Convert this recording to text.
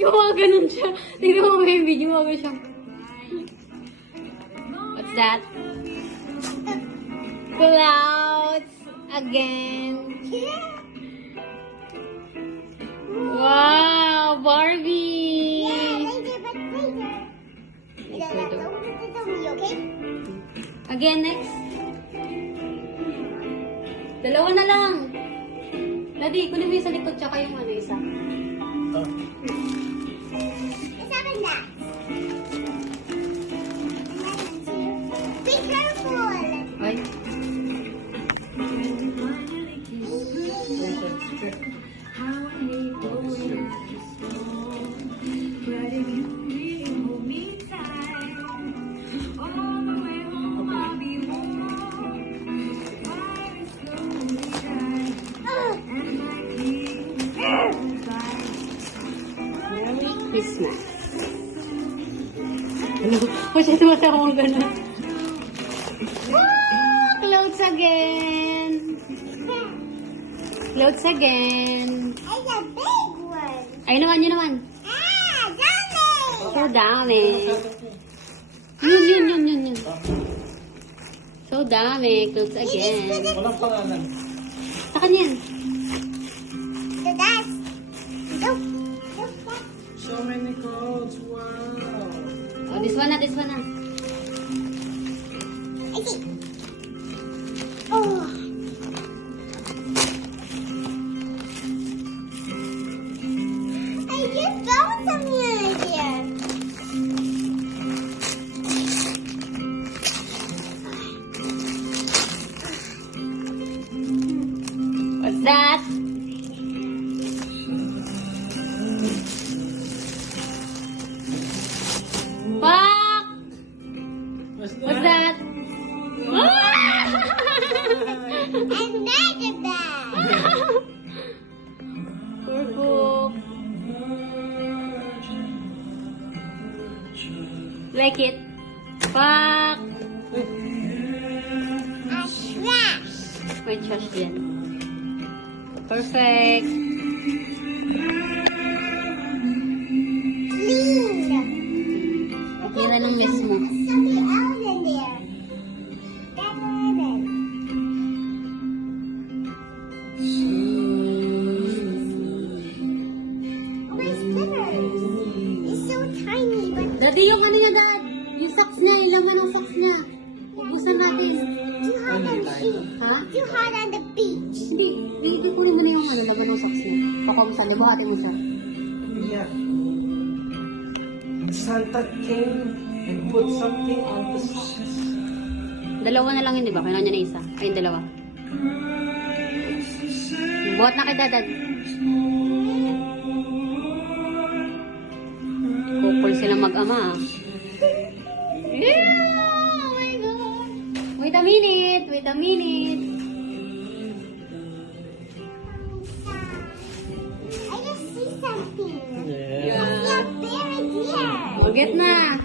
Yung mga ganun siya. Tignan mo may video, mga siya. What's that? Clouds again. Wow, Barbie! Again, next. Dalawa na lang. Daddy, kunin mo yung sa likod tsaka yung ano isa. It's not in that. Be careful. Ay. Merry Christmas. Ano? Masyado mata akong gano'n. Ah, clouds again. Clouds again. It's a big one. Ay naman, yun naman. Dami. So dami. Yun. So dami. Clouds again. Walang pangalan. Sa kanya yan. So that's. Look. So many clouds. Wow. Oh, this one na. I see. Oh. I just found something in here. What's that? Fuck! What's that? Another bag. Poor book. Like it? Fuck! A trash. May trash din. Perfect. Clean. Tira ng mismo. Something else in there. That's ribbon. My slippers. It's so tiny, but Daddy, yung ano niya, Dad? Yung socks niya, yung laman ng socks niya. Ubusan natin. too hot on the beach. Ha? Too hot on the beach. Hindi kunin mo na yung ano, laman ng socks niya. Pakubusan, buhatin mo siya. Yeah. Santa came and put something on the socks. Dalawa na lang yun, di ba? Kailangan niya na isa. Ayun, dalawa. Buhat na kita, Dad. Couple sila mag-ama. Ah. Yeah! Oh my God! Wait a minute! I just see something. Yeah. Yeah. Yeah, bear is here. Forget na.